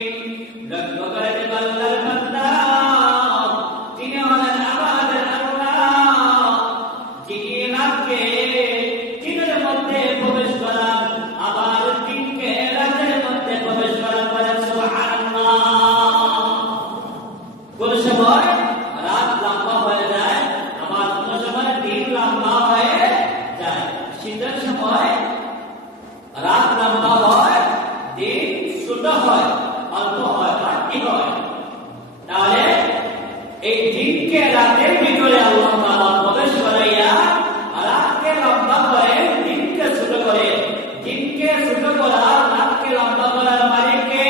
রব্বকাল আল্লাহর বান্দা যিনি হলেন আমাদের আল্লাহ যিনি অল্প হয় বাড়তি হয় তাহলে এই দিনকে রাতের ভিতরে আল্লাহ তাআলা প্রবেশ করাইয়া রাতকে লম্বা করে দিনকে ছোট করে দিনকে ছোট করা রাতকে লম্বা করার মানে কে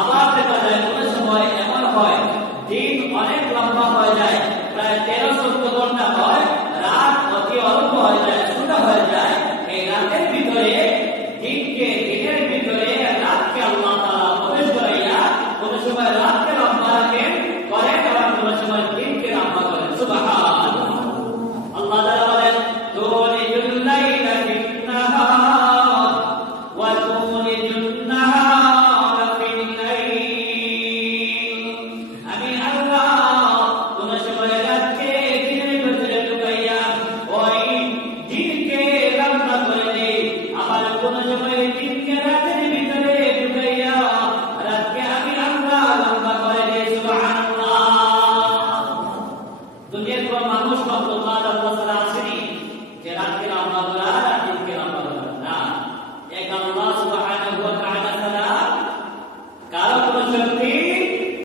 আবার দেখা যায় কোন সময় এমন হয় দিন অনেক লম্বা হয়ে যায় প্রায় 13 14 ঘণ্টা হয় রাত অতি অল্প হয়ে যায় ছোট হয়ে যায় এই রাতের ভিতরে দিনকে ভিতরে রাতকে আল্লাহ তারা প্রবেশ করাইয়া কোন সময় রাতকে লম্বা রাখেন করেন আবার কোন সময় দিনকে লম্বা করেন সুবাহ আল্লাহ তারা বলেন দোলিল লাইলা ফিল নাহার ওয়া তুলিল নাহার ফিল লাইল আমি আল্লাহ কোন সময় রাতকে দিনের ভিতরে ঢুকাইয়া ওই দিনকে